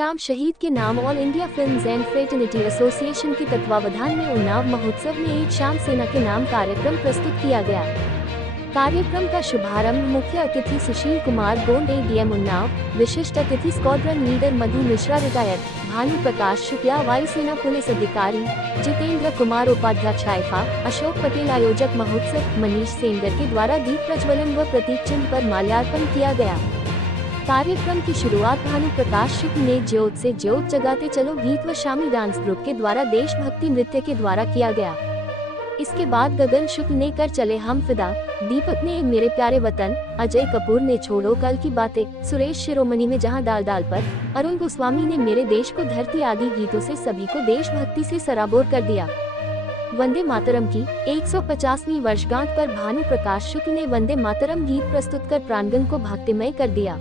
शाम शहीद के नाम all India films and fraternity association के तत्वावधान में उन्नाव महोत्सव में एक शाम सेना के नाम कार्यक्रम प्रस्तुत किया गया। कार्यक्रम का शुभारंभ मुख्य अतिथि सुशील कुमार गोंड एडीएम उन्नाव, विशिष्ट अतिथि स्क्वाड्रन लीडर मधु मिश्रा रिटायर्ड, भानु प्रकाश शुक्ला वायुसेना पुलिस अधिकारी, जितेंद्र कुमार उपाध्यक्ष आईफा, अशोक पटेल आयोजक महोत्सव, मनीष सेंगर के द्वारा दीप प्रज्वलन व प्रतीक चिन्ह पर माल्यार्पण किया गया। कार्यक्रम की शुरुआत भानु प्रकाश शुक्ल ने ज्योत से ज्योत जगाते चलो गीत व शामी डांस ग्रुप के द्वारा देशभक्ति नृत्य के द्वारा किया गया। इसके बाद गगन शुक्ल ने कर चले हम फिदा, दीपक ने मेरे प्यारे वतन, अजय कपूर ने छोड़ो कल की बातें, सुरेश शिरोमणि में जहां दाल दाल पर, अरुण गोस्वामी ने मेरे देश को धरती आदि गीतों से सभी को देशभक्ति से सराबोर कर दिया। वंदे मातरम की 150वीं वर्षगांठ पर भानु प्रकाश शुक्ल ने वंदे मातरम गीत प्रस्तुत कर प्रांगण को भक्तिमय कर दिया।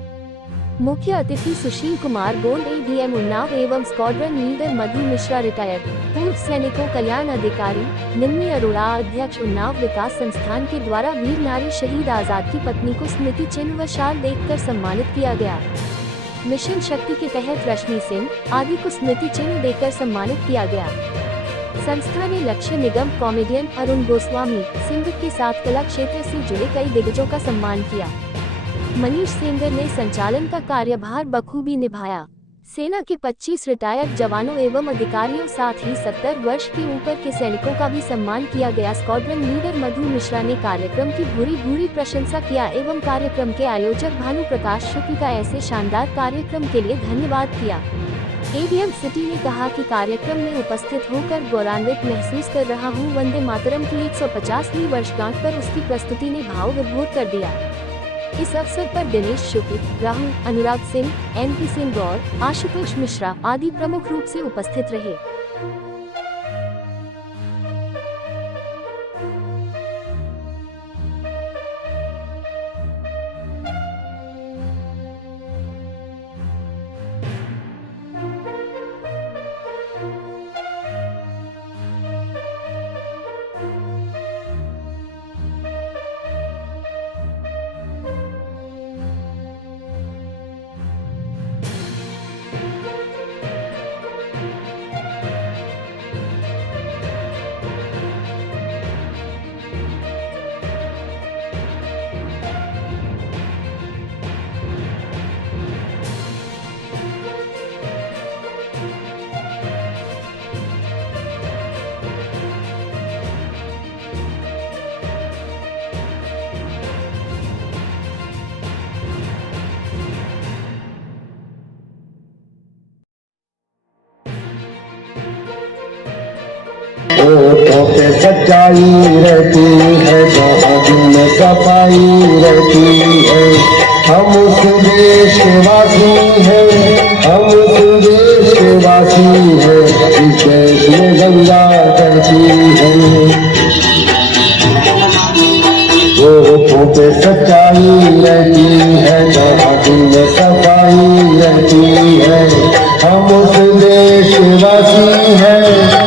मुख्य अतिथि सुशील कुमार गोंड एडीएम उन्नाव एवं स्क्वाड्रन लीडर मधु मिश्रा रिटायर्ड, पूर्व सैनिकों कल्याण अधिकारी, निम्मी अरोड़ा अध्यक्ष उन्नाव विकास संस्थान के द्वारा वीर नारी शहीद आजाद की पत्नी को स्मृति चिन्ह व शाल देकर सम्मानित किया गया। मिशन शक्ति के तहत रश्मि सिंह आदि को स्मृति चिन्ह देकर सम्मानित किया गया। संस्था ने लक्ष्य निगम कॉमेडियन अरुण गोस्वामी सिंह के साथ कला क्षेत्र से जुड़े कई दिग्गजों का सम्मान किया। मनीष सेंगर ने संचालन का कार्यभार बखूबी निभाया। सेना के 25 रिटायर्ड जवानों एवं अधिकारियों साथ ही 70 वर्ष के ऊपर के सैनिकों का भी सम्मान किया गया। स्क्वाड्रन लीडर मधु मिश्रा ने कार्यक्रम की भूरी प्रशंसा किया एवं कार्यक्रम के आयोजक भानु प्रकाश शुक्ल का ऐसे शानदार कार्यक्रम के लिए धन्यवाद किया। एडीएम सिटी ने कहा कि कार्यक्रम में उपस्थित होकर गौरवान्वित महसूस कर रहा हूँ। वंदे मातरम की 150वीं वर्षगांठ पर उसकी प्रस्तुति ने भाव विभोर कर दिया। इस अवसर पर दिनेश शुक्ल, राहुल, अनुराग सिंह, एनपी सिंह गौर, आशुतोष मिश्रा आदि प्रमुख रूप से उपस्थित रहे। होठों पे सच्चाई रहती है, जहाँ में सफाई रहती है। हम उस देशवासी हैं, हम उस देशवासी हैं, इस देश में गंगा बहती है। होठों पे सच्चाई रहती है, जहाँ में सफाई रहती है। हम उस देशवासी हैं,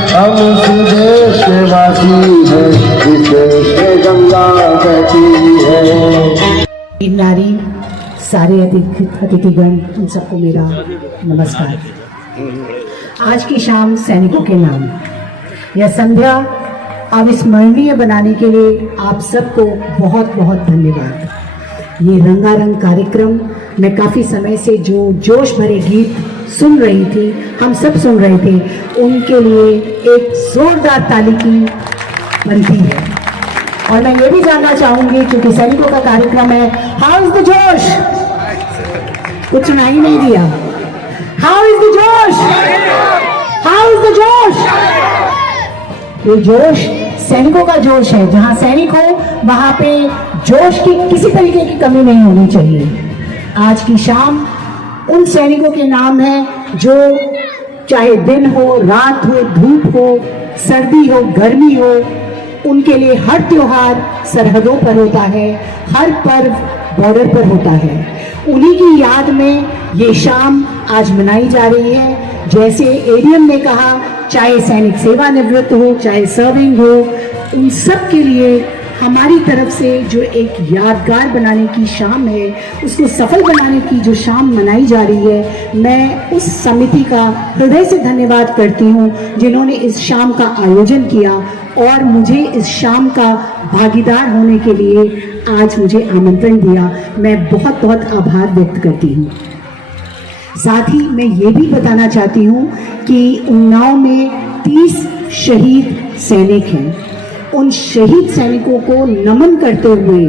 हम उस देशवासी हैं, इस देश में गंगा बहती है। नारी सारे अतिथिगण, उन सबको मेरा नमस्कार। आज की शाम सैनिकों के नाम, यह संध्या अविस्मरणीय बनाने के लिए आप सबको बहुत बहुत धन्यवाद। ये रंगारंग कार्यक्रम मैं काफी समय से जो जोश भरे गीत सुन रही थी, हम सब सुन रहे थे, उनके लिए एक जोरदार ताली की बनती है। और मैं ये भी जानना चाहूंगी, क्योंकि सैनिकों का कार्यक्रम है, हाउ इज द जोश? कुछ सुनाई नहीं दिया। हाउ इज द जोश? हाउ इज द जोश? ये जोश सैनिकों का जोश है। जहां सैनिक हो वहां पे जोश की किसी तरीके की कमी नहीं होनी चाहिए। आज की शाम उन सैनिकों के नाम है जो चाहे दिन हो, रात हो, धूप हो, सर्दी हो, गर्मी हो, उनके लिए हर त्योहार सरहदों पर होता है, हर पर्व बॉर्डर पर होता है। उन्हीं की याद में ये शाम आज मनाई जा रही है। जैसे एडीएम ने कहा, चाहे सैनिक सेवानिवृत्त हो, चाहे सर्विंग हो, उन सब के लिए हमारी तरफ से जो एक यादगार बनाने की शाम है, उसको सफल बनाने की जो शाम मनाई जा रही है, मैं उस समिति का हृदय से धन्यवाद करती हूँ जिन्होंने इस शाम का आयोजन किया और मुझे इस शाम का भागीदार होने के लिए आज मुझे आमंत्रण दिया। मैं बहुत बहुत आभार व्यक्त करती हूँ। साथ ही मैं ये भी बताना चाहती हूँ कि उन्नाव में 30 शहीद सैनिक हैं। उन शहीद सैनिकों को नमन करते हुए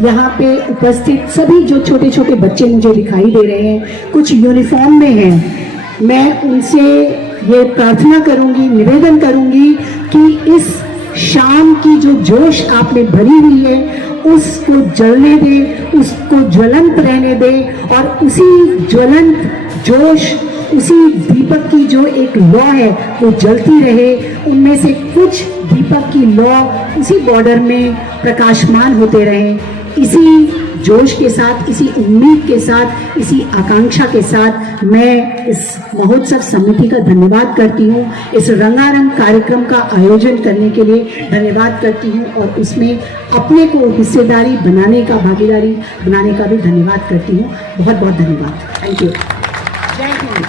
यहाँ पे उपस्थित सभी जो छोटे छोटे बच्चे मुझे दिखाई दे रहे हैं, कुछ यूनिफॉर्म में हैं, मैं उनसे ये प्रार्थना करूँगी, निवेदन करूँगी कि इस शाम की जो जोश आपने भरी हुई है उसको जलने दे, उसको ज्वलंत रहने दे और उसी ज्वलंत जोश, उसी दीपक की जो एक लौ है वो जलती रहे। उनमें से कुछ दीपक की लौ उसी बॉर्डर में प्रकाशमान होते रहे। इसी जोश के साथ, इसी उम्मीद के साथ, इसी आकांक्षा के साथ मैं इस महोत्सव समिति का धन्यवाद करती हूँ। इस रंगारंग कार्यक्रम का आयोजन करने के लिए धन्यवाद करती हूँ और उसमें अपने को हिस्सेदारी बनाने का, भागीदारी बनाने का भी धन्यवाद करती हूँ। बहुत बहुत धन्यवाद। Thank you. जय हिंद।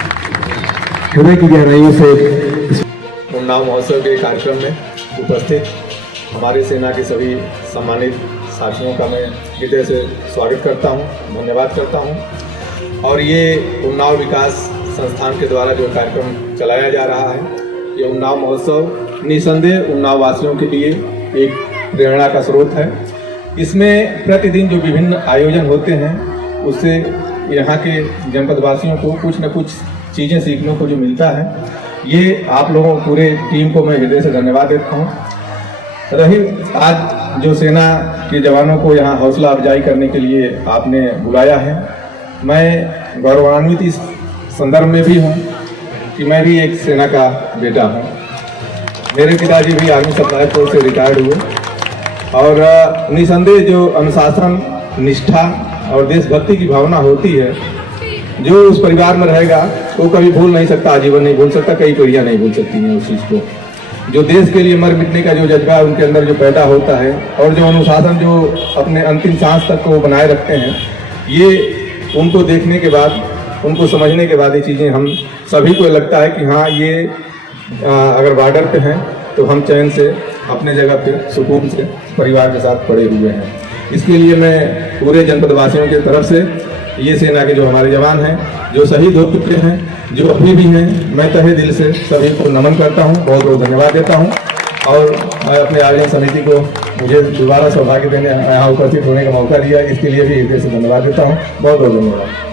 हृदय की गहराइयों से उन्नाव महोत्सव के कार्यक्रम में उपस्थित हमारी सेना के सभी सम्मानित साथियों का मैं हृदय से स्वागत करता हूं, धन्यवाद करता हूं। और ये उन्नाव विकास संस्थान के द्वारा जो कार्यक्रम चलाया जा रहा है, ये उन्नाव महोत्सव निसंदेह उन्नाव वासियों के लिए एक प्रेरणा का स्रोत है। इसमें प्रतिदिन जो विभिन्न आयोजन होते हैं उससे यहाँ के जनपद वासियों को कुछ न कुछ चीज़ें सीखने को जो मिलता है, ये आप लोगों पूरे टीम को मैं हृदय से धन्यवाद देता हूँ। रही आज जो सेना के जवानों को यहाँ हौसला अफजाई करने के लिए आपने बुलाया है, मैं गौरवान्वित इस संदर्भ में भी हूँ कि मैं भी एक सेना का बेटा हूँ। मेरे पिताजी भी आर्मी सप्लाई फोर्स से रिटायर्ड हुए और निसंदेह जो अनुशासन, निष्ठा और देशभक्ति की भावना होती है, जो उस परिवार में रहेगा वो कभी भूल नहीं सकता, आजीवन नहीं भूल सकता, कई पीढ़ियाँ नहीं भूल सकती हैं उस चीज़ को। जो देश के लिए मर मिटने का जो जज्बा उनके अंदर जो पैदा होता है और जो अनुशासन जो अपने अंतिम सांस तक को बनाए रखते हैं, ये उनको देखने के बाद, उनको समझने के बाद ये चीज़ें हम सभी को लगता है कि हाँ, ये अगर बॉर्डर पे हैं तो हम चैन से अपने जगह पे सुकून से परिवार के साथ पड़े हुए हैं। इसके लिए मैं पूरे जनपद वासियों की तरफ से ये सेना के जो हमारे जवान हैं, जो शहीद हो चुके हैं, जो अभी भी हैं, मैं तहे दिल से सभी को नमन करता हूं, बहुत बहुत धन्यवाद देता हूं। और मैं अपने आयोजन समिति को मुझे दोबारा सौभाग्य देने यहाँ उपस्थित होने का मौका दिया, इसके लिए भी हृदय से धन्यवाद देता हूँ। बहुत बहुत धन्यवाद।